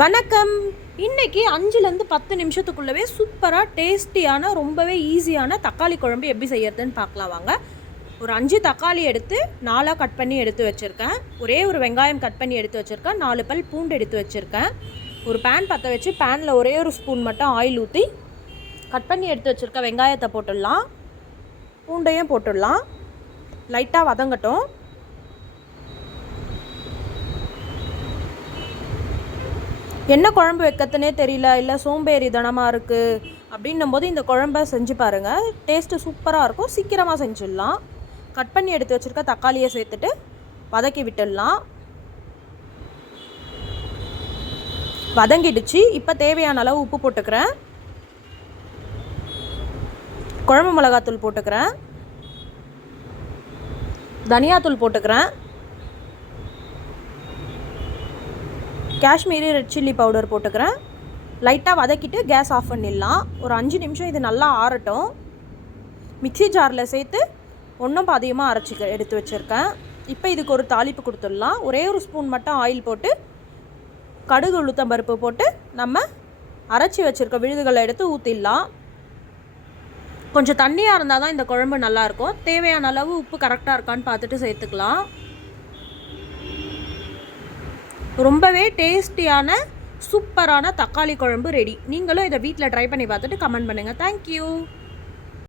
வணக்கம். இன்னைக்கு அஞ்சுலேருந்து பத்து நிமிஷத்துக்குள்ளவே சூப்பராக டேஸ்டியான ரொம்பவே ஈஸியான தக்காளி குழம்பு எப்படி செய்யறதுன்னு பார்க்கலாம் வாங்க. ஒரு அஞ்சு தக்காளி எடுத்து நாலாக கட் பண்ணி எடுத்து வச்சுருக்கேன். ஒரே ஒரு வெங்காயம் கட் பண்ணி எடுத்து வச்சுருக்கேன். நாலு பல் பூண்டு எடுத்து வச்சுருக்கேன். ஒரு பேன் பற்ற வச்சு பேனில் ஒரே ஒரு ஸ்பூன் மட்டும் ஆயில் ஊற்றி கட் பண்ணி எடுத்து வச்சுருக்க வெங்காயத்தை போட்டுடலாம். பூண்டையும் போட்டுடலாம். லைட்டாக வதங்கட்டும். என்ன குழம்பு வைக்கிறதுனே தெரியல இல்லை சோம்பேறி தனமாக இருக்குது அப்படின்னும் போது இந்த குழம்ப செஞ்சு பாருங்கள் டேஸ்ட்டு சூப்பராக இருக்கும். சீக்கிரமாக செஞ்சிடலாம். கட் பண்ணி எடுத்து வச்சுருக்க தக்காளியை சேர்த்துட்டு வதக்கி விட்டுடலாம். வதங்கிடுச்சு. இப்போ தேவையான அளவு உப்பு போட்டுக்கிறேன். குழம்பு மிளகாத்தூள் போட்டுக்கிறேன். தனியாத்தூள் போட்டுக்கிறேன். காஷ்மீரி ரெட் சில்லி பவுடர் போட்டுக்கிறேன். லைட்டாக வதக்கிட்டு கேஸ் ஆஃப் பண்ணிடலாம். ஒரு அஞ்சு நிமிஷம் இது நல்லா ஆறட்டும். மிக்ஸி ஜாரில் சேர்த்து ஒன்றும் பாதியமாக அரைச்சிக்க எடுத்து வச்சுருக்கேன். இப்போ இதுக்கு ஒரு தாளிப்பு கொடுத்துடலாம். ஒரே ஒரு ஸ்பூன் மட்டும் ஆயில் போட்டு கடுகு உளுத்தம் பருப்பு போட்டு நம்ம அரைச்சி வச்சுருக்க விழுதுகளை எடுத்து ஊற்றிடலாம் கொஞ்சம் தண்ணியாக இருந்தால் தான் இந்த குழம்பு நல்லாயிருக்கும் தேவையான அளவு உப்பு கரெக்டாக இருக்கான்னு பார்த்துட்டு சேர்த்துக்கலாம். ரொம்பவே டேஸ்டியான சூப்பரான தக்காளி குழம்பு ரெடி நீங்களும் இதை வீட்டில் ட்ரை பண்ணி பார்த்துட்டு கமெண்ட் பண்ணுங்கள் தேங்க்யூ